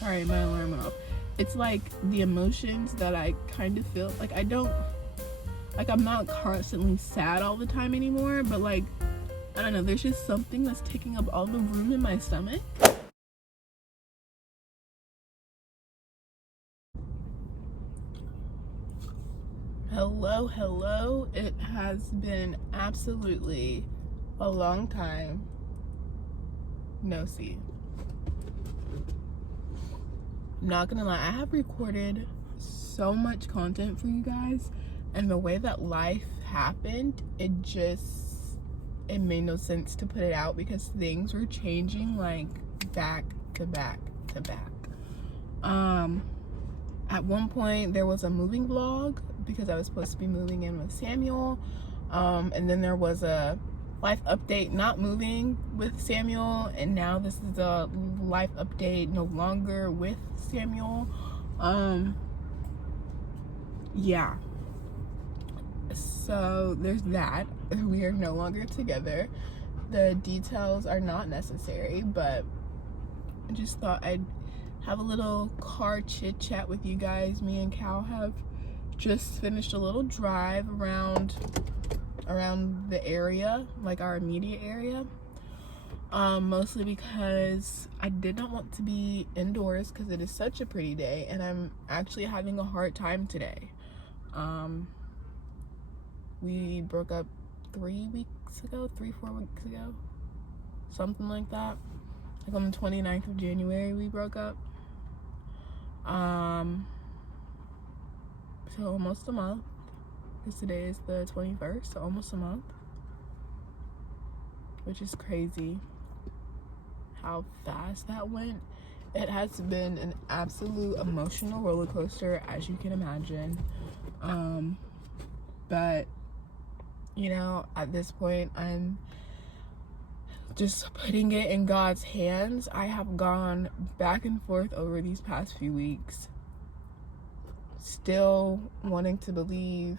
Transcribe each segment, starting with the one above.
Sorry, my alarm went off. It's like the emotions that I kind of feel like I'm not constantly sad all the time anymore, but like, I don't know, there's just something that's taking up all the room in my stomach. Hello. It has been absolutely a long time no see. I'm not gonna lie, I have recorded so much content for you guys, and the way that life happened, it made no sense to put it out because things were changing like back to back to back. At one point there was a moving vlog because I was supposed to be moving in with Samuel, and then there was a life update not moving with Samuel, and now this is a life update no longer with Samuel. Yeah, so there's that. We are no longer together. The details are not necessary, but I just thought I'd have a little car chit chat with you guys. Me and Cal have just finished a little drive around the area, like our immediate area, mostly because I did not want to be indoors because it is such a pretty day, and I'm actually having a hard time today. We broke up 4 weeks ago, something like that. Like on the 29th of January we broke up. So almost a month, because today is the 21st, so almost a month, which is crazy how fast that went. It has been an absolute emotional roller coaster, as you can imagine. But you know, at this point I'm just putting it in God's hands. I have gone back and forth over these past few weeks, still wanting to believe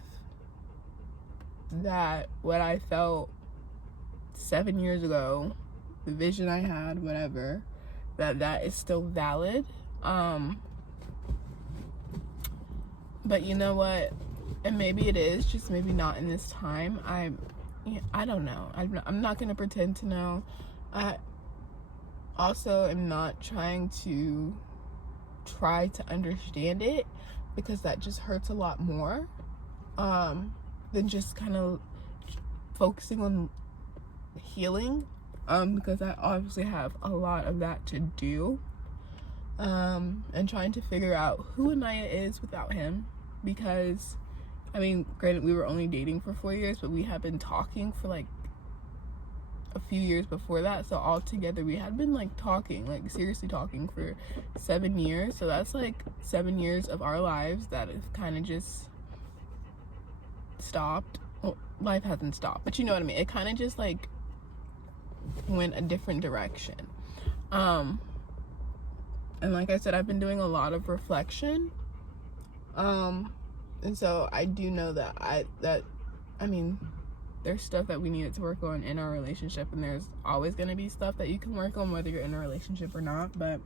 that what I felt 7 years ago, the vision I had, whatever, that is still valid. But you know what? And maybe it is, just maybe not in this time. I don't know. I'm not gonna pretend to know. I also am not trying to understand it, because that just hurts a lot more than just kind of focusing on healing, because I obviously have a lot of that to do, and trying to figure out who Anaya is without him, because I mean, granted, we were only dating for 4 years, but we had been talking for like a few years before that. So altogether, we had been like talking, like seriously talking for 7 years. So that's like 7 years of our lives that have kind of just stopped. Well, life hasn't stopped, but you know what I mean. It kind of just like went a different direction. And like I said, I've been doing a lot of reflection. And so I do know that I mean, there's stuff that we needed to work on in our relationship, and there's always going to be stuff that you can work on whether you're in a relationship or not. But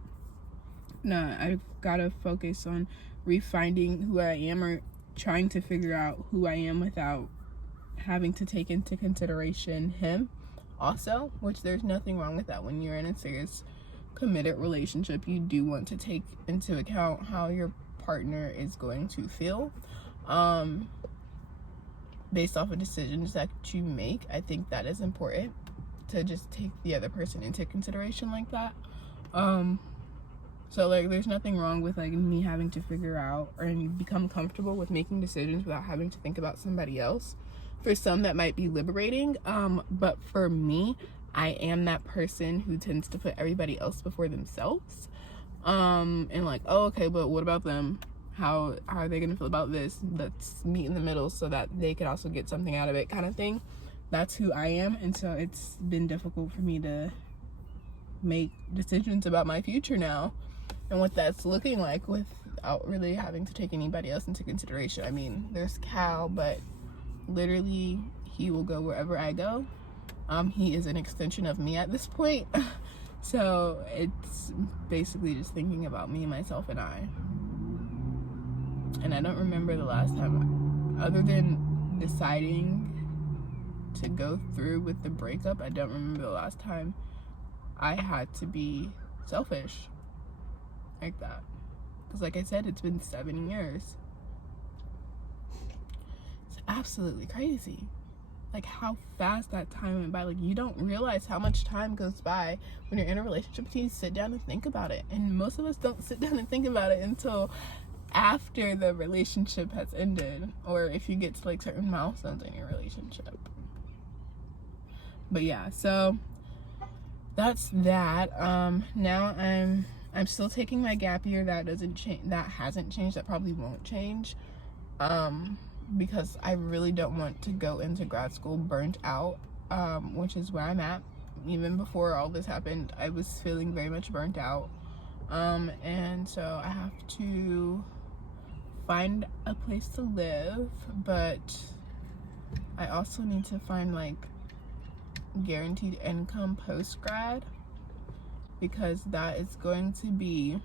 no, I've got to focus on refinding who I am, or trying to figure out who I am without having to take into consideration him also, which there's nothing wrong with that. When you're in a serious committed relationship, you do want to take into account how your partner is going to feel, based off of decisions that you make. I think that is important, to just take the other person into consideration like that. So like, there's nothing wrong with like me having to figure out or become comfortable with making decisions without having to think about somebody else. For some, that might be liberating, but for me, I am that person who tends to put everybody else before themselves, and like, oh, okay, but what about them? How are they gonna feel about this? Let's meet in the middle so that they could also get something out of it, kind of thing. That's who I am. And so it's been difficult for me to make decisions about my future now and what that's looking like without really having to take anybody else into consideration. I mean, there's Cal, but literally he will go wherever I go. He is an extension of me at this point. So it's basically just thinking about me, myself, and I. And I don't remember the last time, other than deciding to go through with the breakup, I don't remember the last time I had to be selfish like that. Because like I said, it's been 7 years. It's absolutely crazy. Like how fast that time went by. Like you don't realize how much time goes by when you're in a relationship until you sit down and think about it. And most of us don't sit down and think about it until after the relationship has ended, or if you get to like certain milestones in your relationship. But yeah, so that's that. Now I'm still taking my gap year. That doesn't change. That hasn't changed. That probably won't change. Because I really don't want to go into grad school burnt out, which is where I'm at. Even before all this happened, I was feeling very much burnt out. And so I have to find a place to live, but I also need to find like guaranteed income post grad, because that is going to be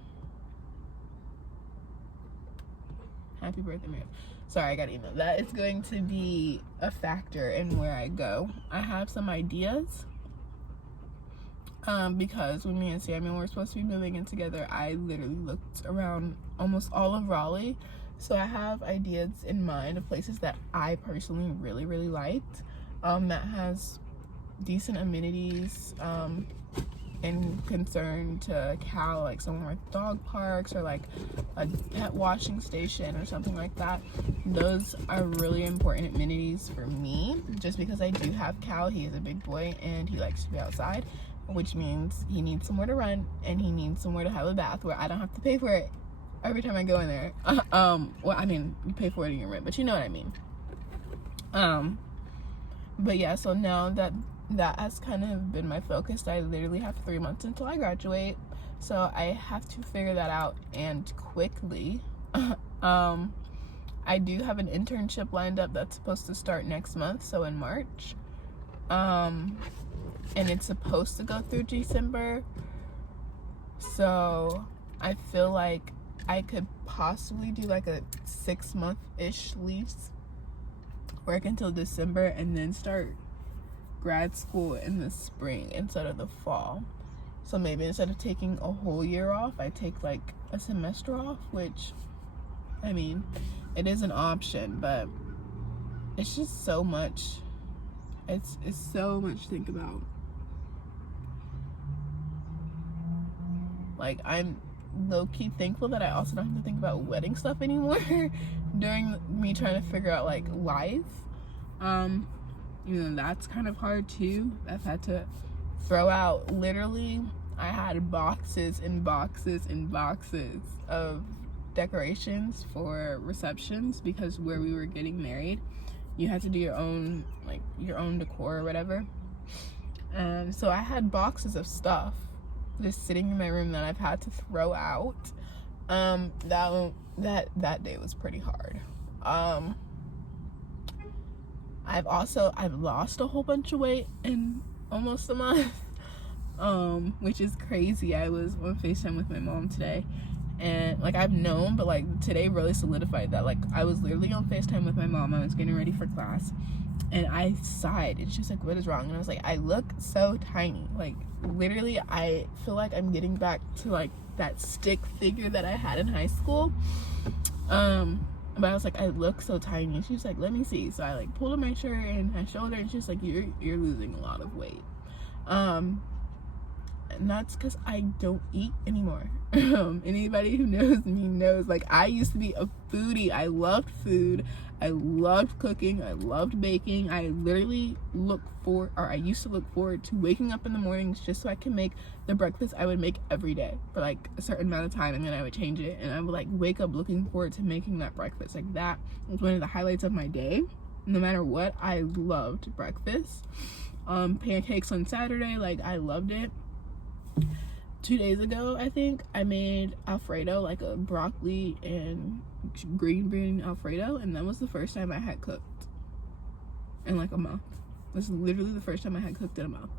happy birthday, man. Sorry, I got email. That is going to be a factor in where I go. I have some ideas, because when me and Samuel were supposed to be moving in together, I literally looked around almost all of Raleigh. So I have ideas in mind of places that I personally really, really liked, that has decent amenities, in concern to Cal, like somewhere like dog parks or like a pet washing station or something like that. Those are really important amenities for me, just because I do have Cal. He is a big boy and he likes to be outside, which means he needs somewhere to run and he needs somewhere to have a bath where I don't have to pay for it every time I go in there. Well, I mean, you pay for it in your rent, but you know what I mean. But yeah, so now that has kind of been my focus. I literally have 3 months until I graduate, so I have to figure that out, and quickly. I do have an internship lined up that's supposed to start next month, so in March, and it's supposed to go through December, so I feel like I could possibly do like a 6-month-ish lease, work until December, and then start grad school in the spring instead of the fall. So maybe instead of taking a whole year off, I take like a semester off, which, I mean, it is an option, but it's just so much. It's so much to think about. Like, I'm low-key thankful that I also don't have to think about wedding stuff anymore during me trying to figure out like life. That's kind of hard too. I've had to throw out, literally, I had boxes and boxes and boxes of decorations for receptions, because where we were getting married, you had to do your own decor or whatever. So I had boxes of stuff just sitting in my room that I've had to throw out. That day was pretty hard. I've lost a whole bunch of weight in almost a month, which is crazy. I was on FaceTime with my mom today, and like I've known, but like today really solidified that. Like I was literally on FaceTime with my mom. I was getting ready for class, and I sighed, and she was like, "What is wrong?" And I was like, "I look so tiny. Like literally, I feel like I'm getting back to like that stick figure that I had in high school." But I was like, I look so tiny. And she was like, let me see. So I like pulled up my shirt and I showed her, and she's like, you're losing a lot of weight. And that's because I don't eat anymore. Anybody who knows me knows, like, I used to be a foodie. I loved food. I loved cooking. I loved baking. I literally I used to look forward to waking up in the mornings just so I can make the breakfast I would make every day for like a certain amount of time, and then I would change it, and I would like wake up looking forward to making that breakfast. Like that was one of the highlights of my day. No matter what, I loved breakfast. Pancakes on Saturday, like I loved it. 2 days ago, I think, I made Alfredo, like a broccoli and green bean Alfredo, and that was the first time I had cooked in like a month. This is literally the first time I had cooked in a month.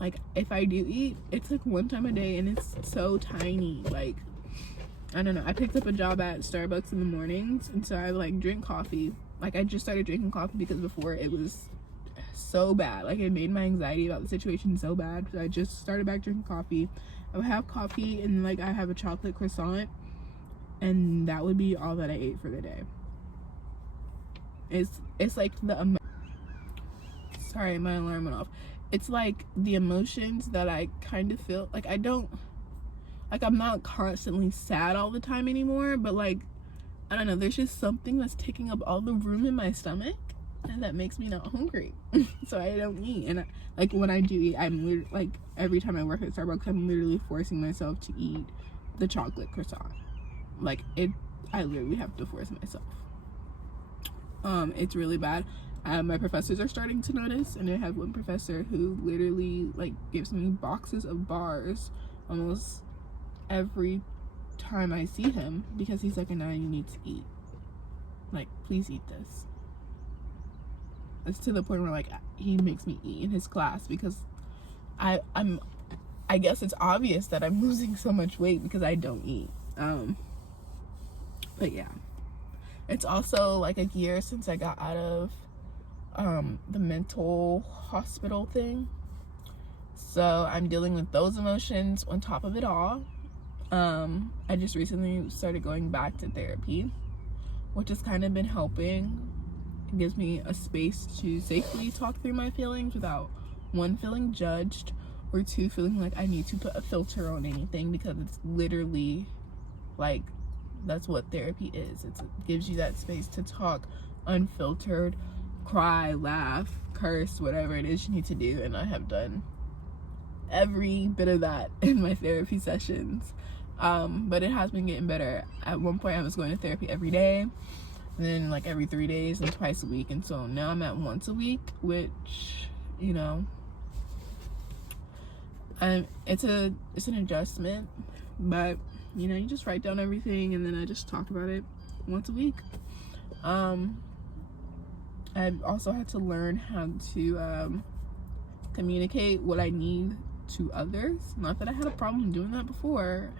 Like, if I do eat, it's like one time a day, and it's so tiny. Like, I don't know. I picked up a job at Starbucks in the mornings, and so I like drink coffee. Like, I just started drinking coffee because before it was so bad. Like, it made my anxiety about the situation so bad. So I just started back drinking coffee. I would have coffee, and like I have a chocolate croissant, and that would be all that I ate for the day. It's like sorry, my alarm went off. It's like the emotions that I kind of feel. Like, I'm not constantly sad all the time anymore, but like, I don't know, there's just something that's taking up all the room in my stomach, and that makes me not hungry. So I don't eat. And like, when I do eat, I'm like, every time I work at Starbucks, I'm literally forcing myself to eat the chocolate croissant. Like, I literally have to force myself. It's really bad. My professors are starting to notice, and I have one professor who literally like gives me boxes of bars almost every time I see him, because he's like, "Anaya, you need to eat. Like, please eat this." It's to the point where like he makes me eat in his class, because I guess it's obvious that I'm losing so much weight because I don't eat. But yeah, it's also like a year since I got out of the mental hospital thing, so I'm dealing with those emotions on top of it all. I just recently started going back to therapy, which has kind of been helping. It gives me a space to safely talk through my feelings without, one, feeling judged, or two, feeling like I need to put a filter on anything, because it's literally like, that's what therapy is. It gives you that space to talk unfiltered, cry, laugh, curse, whatever it is you need to do. And I have done every bit of that in my therapy sessions. But it has been getting better. At one point I was going to therapy every day, and then like every 3 days, and twice a week, and so now I'm at once a week, which, you know, it's an adjustment, but you know, you just write down everything, and then I just talk about it once a week. I've also had to learn how to communicate what I need to others. Not that I had a problem doing that before,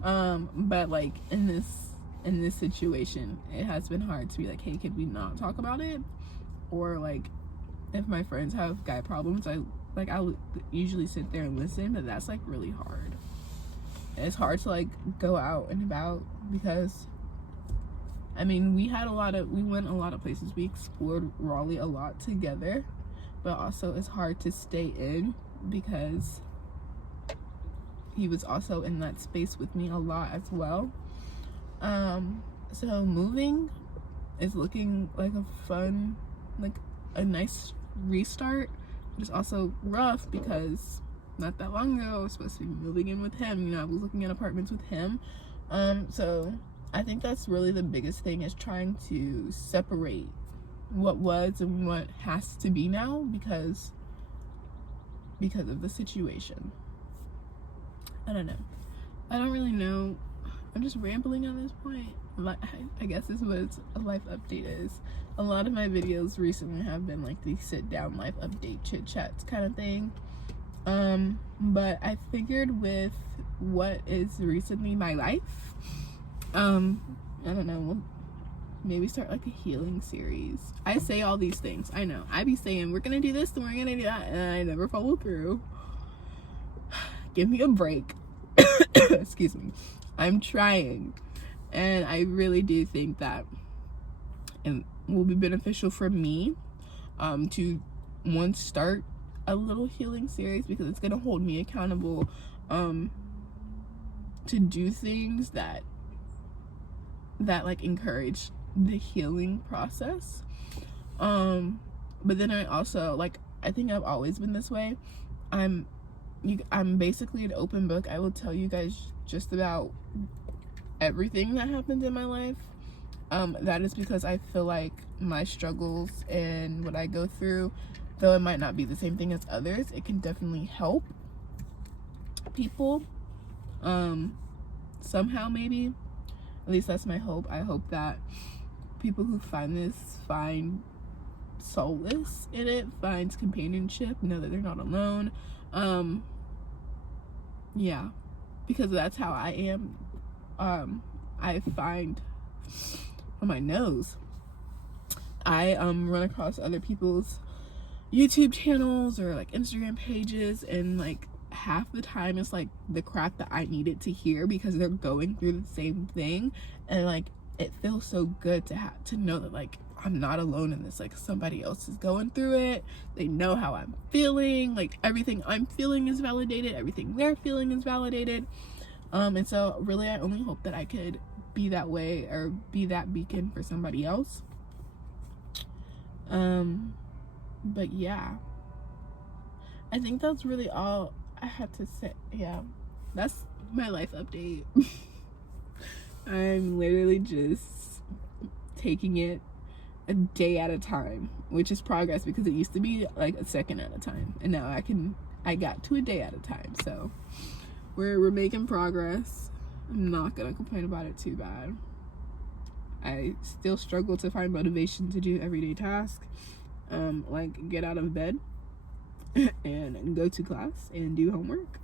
but like in this situation, it has been hard to be like, hey, could we not talk about it? Or like, if my friends have guy problems, I'll usually sit there and listen, but that's like really hard. It's hard to like go out and about, because I mean, we went a lot of places. We explored Raleigh a lot together, but also it's hard to stay in, because he was also in that space with me a lot as well. So moving is looking like a fun, like a nice restart. But it's also rough, because not that long ago I was supposed to be moving in with him. You know, I was looking at apartments with him. So I think that's really the biggest thing, is trying to separate what was and what has to be now, because of the situation. I don't know. I don't really know. I'm just rambling at this point. I guess this is what a life update is. A lot of my videos recently have been like these sit down life update chit chats kind of thing. But I figured with what is recently my life, I don't know, we'll maybe start like a healing series. I say all these things, I know, I be saying we're gonna do this and we're gonna do that, and I never follow through. Give me a break. Excuse me. I'm trying, and I really do think that it will be beneficial for me to, one, start a little healing series, because it's gonna hold me accountable to do things that like encourage the healing process. But then I also, like, I think I've always been this way. I'm basically an open book. I will tell you guys just about everything that happens in my life. That is because I feel like my struggles and what I go through, though it might not be the same thing as others, it can definitely help people somehow, maybe. At least that's my hope. I hope that people who find this find solace in it, finds companionship, know that they're not alone. Yeah, because that's how I am. I find on my nose, I run across other people's YouTube channels or like Instagram pages, and like half the time it's like the crap that I needed to hear because they're going through the same thing, and like it feels so good to know that like I'm not alone in this. Like somebody else is going through it. They know how I'm feeling. Like everything I'm feeling is validated. Everything they're feeling is validated. And so really I only hope that I could be that way or be that beacon for somebody else. But yeah, I think that's really all I had to say. Yeah, that's my life update. I'm literally just taking it a day at a time, which is progress because it used to be like a second at a time, and now I got to a day at a time. So we're making progress. I'm not gonna complain about it too bad. I still struggle to find motivation to do everyday tasks, like get out of bed and go to class and do homework.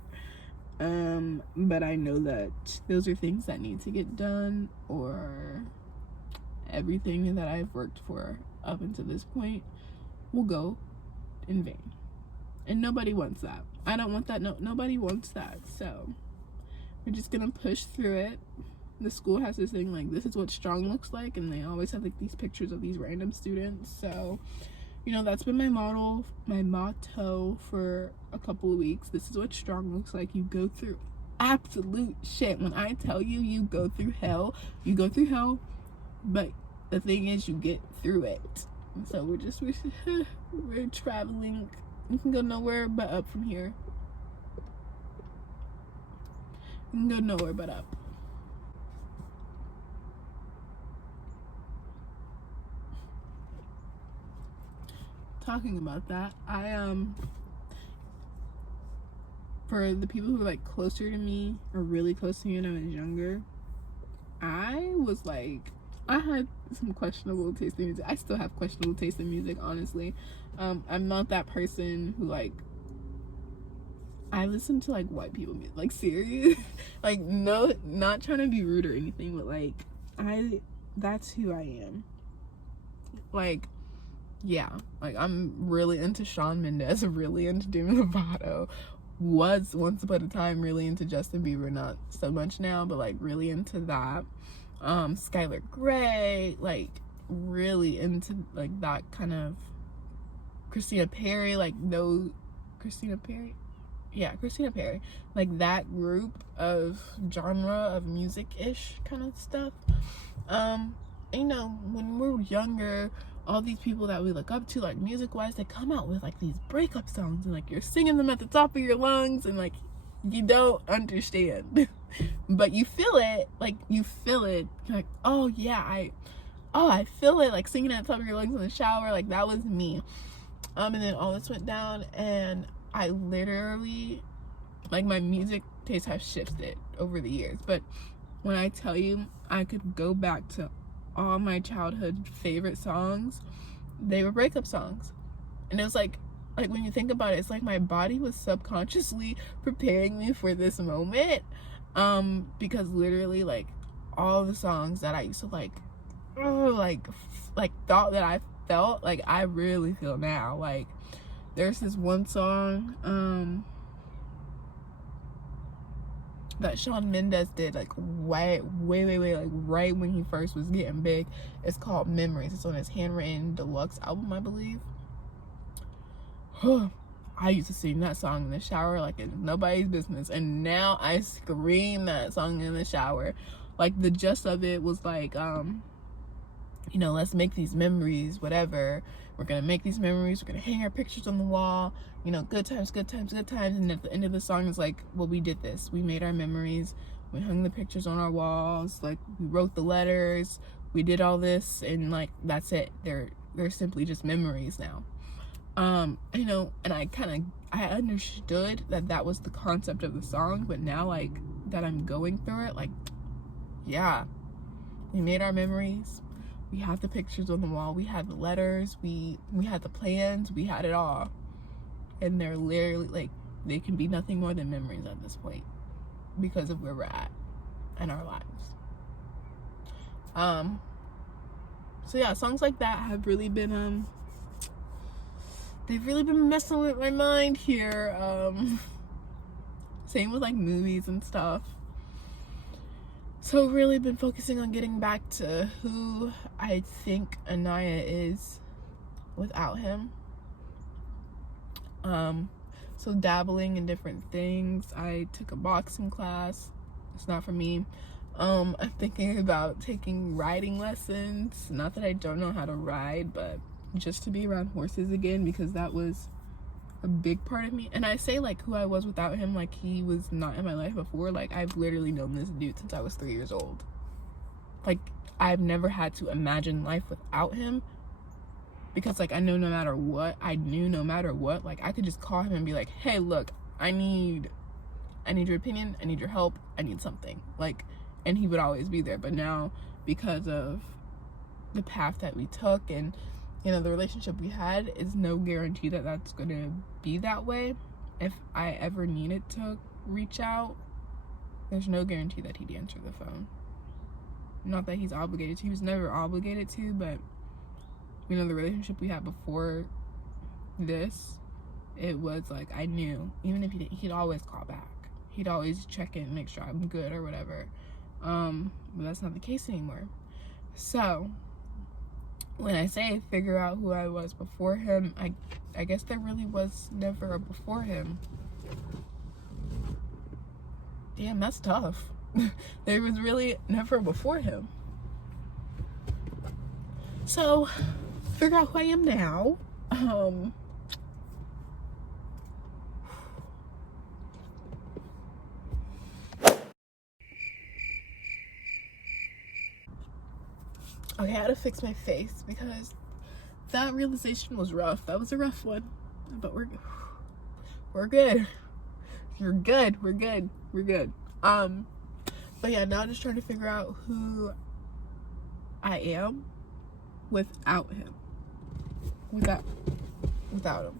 But I know that those are things that need to get done, or everything that I've worked for up until this point will go in vain. And nobody wants that. I don't want that. Nobody wants that. So we're just gonna push through it. The school has this thing like, this is what strong looks like, and they always have like these pictures of these random students. So, you know, that's been my motto for a couple of weeks. This is what strong looks like. You go through absolute shit. When I tell you, you go through hell, but the thing is, you get through it. And so we're traveling. You can go nowhere but up from here. You can go nowhere but up. Talking about that, for the people who are like closer to me or really close to me when I was younger, I had some questionable taste in music. I still have questionable taste in music, honestly. I'm not that person who like, I listen to like white people music, like serious. Like, no, not trying to be rude or anything, but like that's who I am. Like, yeah, like I'm really into Shawn Mendes, really into Demi Lovato, was once upon a time really into Justin Bieber, not so much now, but like really into that. Skylar Grey, like really into like that kind of Christina Perry, Christina Perry, like that group of genre of music-ish kind of stuff. You know, when we're younger, all these people that we look up to, like music-wise, they come out with like these breakup songs, and like you're singing them at the top of your lungs, and like you don't understand, but you feel it. You're like, oh yeah, I feel it, like singing at the top of your lungs in the shower. Like that was me. And then all this went down, and I literally, like, my music taste has shifted over the years. But when I tell you, I could go back to all my childhood favorite songs, they were breakup songs. And it was like when you think about it, it's like my body was subconsciously preparing me for this moment, because literally like all the songs that I used to like thought that I felt, like I really feel now. Like there's this one song that Shawn Mendes did like way like right when he first was getting big. It's called Memories. It's on his handwritten deluxe album, I believe. I used to sing that song in the shower like it's nobody's business, and now I scream that song in the shower. Like the gist of it was like, you know, let's make these memories, whatever. We're gonna make these memories, we're gonna hang our pictures on the wall, you know, good times. And at the end of the song is like, well, we did this, we made our memories, we hung the pictures on our walls, like we wrote the letters, we did all this, and like that's it. They're simply just memories now. You know, and I understood that was the concept of the song, but now like that I'm going through it, like, yeah, we made our memories, we had the pictures on the wall, we had the letters, we had the plans, we had it all, and they're literally like they can be nothing more than memories at this point because of where we're at in our lives. So yeah, songs like that have really been they've really been messing with my mind here. Same with like movies and stuff. So really been focusing on getting back to who I think Anaya is without him. So dabbling in different things. I took a boxing class. It's not for me. I'm thinking about taking riding lessons. Not that I don't know how to ride, but just to be around horses again, because that was a big part of me. And I say like who I was without him, like he was not in my life before. Like I've literally known this dude since I was 3 years old. Like I've never had to imagine life without him, because like I knew no matter what, like I could just call him and be like, hey, look, I need your opinion, I need your help, I need something, like, and he would always be there. But now, because of the path that we took and, you know, the relationship we had, is no guarantee that that's gonna be that way. If I ever needed to reach out, there's no guarantee that he'd answer the phone. Not that he's obligated to, he was never obligated to, but you know, the relationship we had before this, it was like I knew, even if he didn't, he'd always call back. He'd always check in and make sure I'm good or whatever. But that's not the case anymore. So when I say figure out who I was before him, I guess there really was never a before him. Damn, that's tough. There was really never a before him. So figure out who I am now. Okay, I had to fix my face because that realization was rough. That was a rough one, but we're good. We're good. But yeah, now just trying to figure out who I am without him. Without him.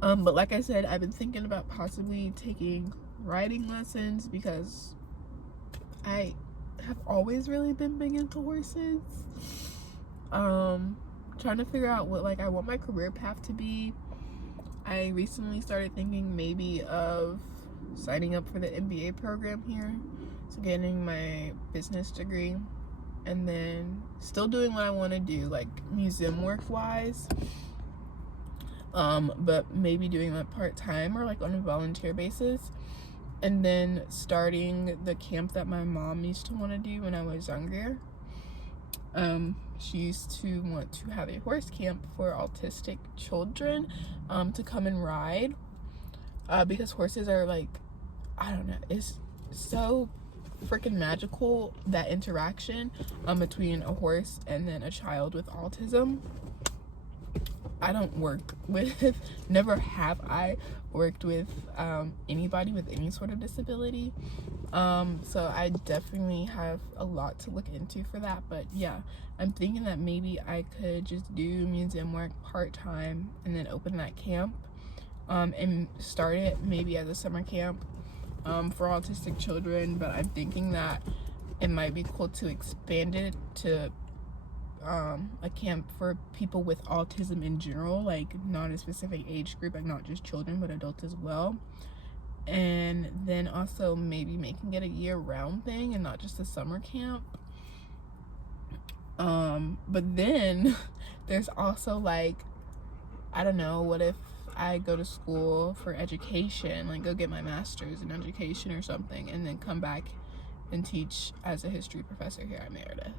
But like I said, I've been thinking about possibly taking riding lessons because I have always really been big into horses. Trying to figure out what like I want my career path to be. I recently started thinking maybe of signing up for the MBA program here, so getting my business degree, and then still doing what I want to do, like museum work wise, but maybe doing that part-time or like on a volunteer basis, and then starting the camp that my mom used to want to do when I was younger. She used to want to have a horse camp for autistic children to come and ride, because horses are like, I don't know, it's so freaking magical, that interaction between a horse and then a child with autism. I don't work with, never have I worked with anybody with any sort of disability, so I definitely have a lot to look into for that. But yeah, I'm thinking that maybe I could just do museum work part-time and then open that camp, and start it maybe as a summer camp for autistic children. But I'm thinking that it might be cool to expand it to a camp for people with autism in general, like not a specific age group, and not just children but adults as well. And then also maybe making it a year-round thing and not just a summer camp. But then there's also like, I don't know, what if I go to school for education, like go get my master's in education or something, and then come back and teach as a history professor here at Meredith.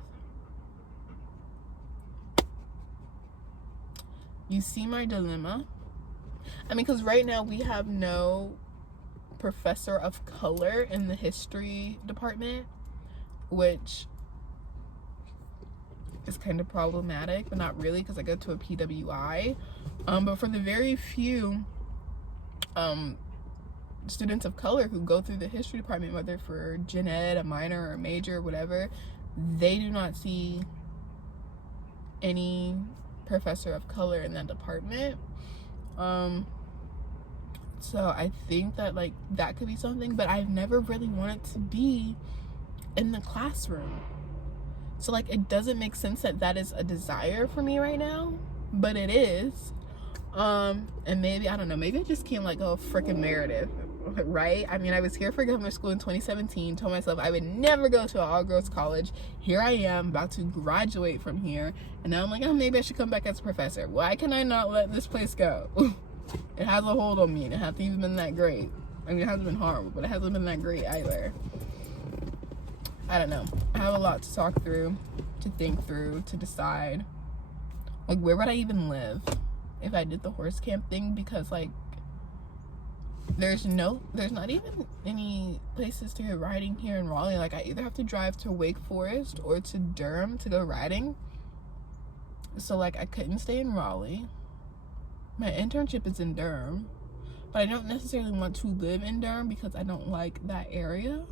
You see my dilemma? I mean, because right now we have no professor of color in the history department, which is kind of problematic, but not really, because I go to a PWI. But for the very few students of color who go through the history department, whether for gen ed, a minor or a major, whatever, they do not see any professor of color in that department. So I think that like that could be something, but I've never really wanted to be in the classroom. So like it doesn't make sense that that is a desire for me right now, but it is. And maybe, I don't know, maybe I just can't let go of freaking Meredith, right? I mean, I was here for government school in 2017, told myself I would never go to an all-girls college. Here I am about to graduate from here, and now I'm like, oh, maybe I should come back as a professor. Why can I not let this place go? It has a hold on me, and it hasn't even been that great. I mean, it hasn't been horrible, but it hasn't been that great either. I don't know. I have a lot to talk through, to think through, to decide. Like, where would I even live if I did the horse camp thing? Because like there's not even any places to go riding here in Raleigh. Like I either have to drive to Wake Forest or to Durham to go riding, so like I couldn't stay in Raleigh. My internship is in Durham, but I don't necessarily want to live in Durham because I don't like that area.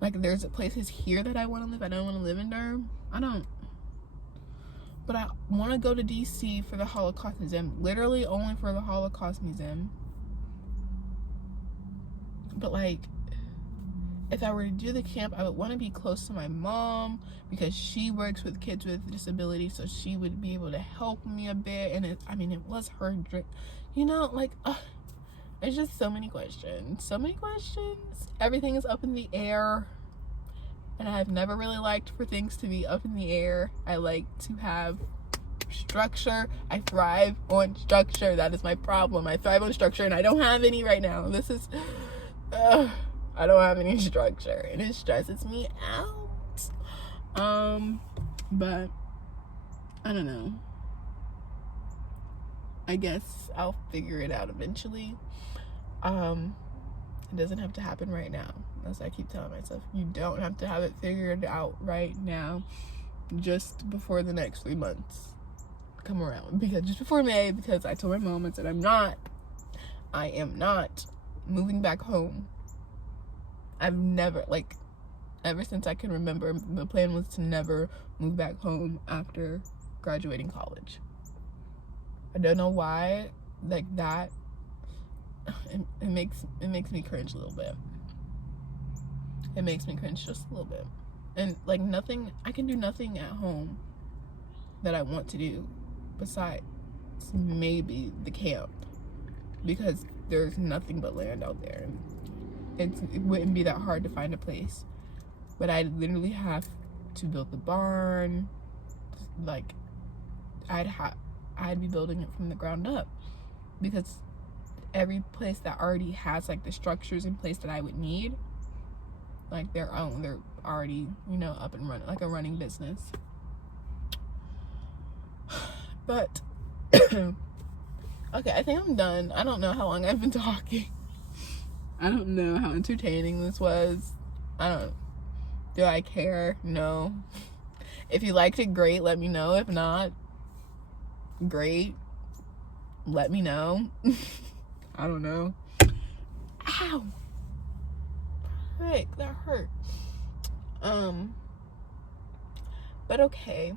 Like there's places here that I want to live. I don't want to live in Durham. I don't. But I want to go to DC for the Holocaust Museum. Literally only for the Holocaust Museum. But like, if I were to do the camp, I would want to be close to my mom because she works with kids with disabilities, so she would be able to help me a bit. And it was her dream. You know, like, there's just so many questions. So many questions. Everything is up in the air. And I've never really liked for things to be up in the air. I like to have structure. I thrive on structure. That is my problem. I thrive on structure, and I don't have any right now. This is, I don't have any structure, and it stresses me out. But I don't know. I guess I'll figure it out eventually. It doesn't have to happen right now. As I keep telling myself, you don't have to have it figured out right now. Just before the next 3 months come around. Because just before May, because I told my mom, I said, I am not moving back home. I've never, like, ever since I can remember, the plan was to never move back home after graduating college. I don't know why, like that, it makes me cringe a little bit. It makes me cringe just a little bit. And like nothing, I can do nothing at home that I want to do besides maybe the camp, because there's nothing but land out there. It wouldn't be that hard to find a place, but I'd literally have to build the barn. Like I'd be building it from the ground up, because every place that already has like the structures in place that I would need, like they're already, you know, up and running, like a running business. But okay, I think I'm done. I don't know how long I've been talking. I don't know how entertaining this was. Do I care? No. If you liked it, great, let me know. If not, great, let me know. I don't know. Ow! Frick, that hurt. But okay,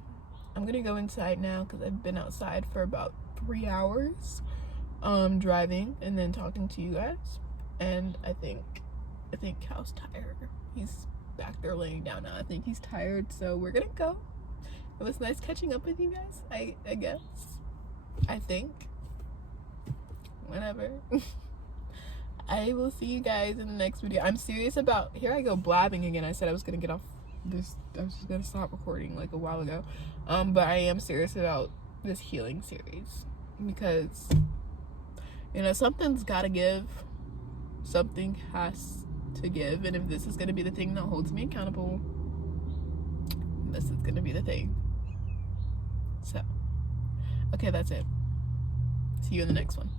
I'm gonna go inside now because I've been outside for about 3 hours, driving and then talking to you guys, and I think Cal's tired. He's back there laying down now. I think he's tired, so we're gonna go. It was nice catching up with you guys. I guess. I think. Whatever. I will see you guys in the next video. I'm serious about, here I go blabbing again. I said I was gonna get off this, I was just gonna stop recording like a while ago. But I am serious about this healing series, because, you know, something's gotta give. Something has to give, and if this is gonna be the thing that holds me accountable, this is gonna be the thing. So, okay, that's it. See you in the next one.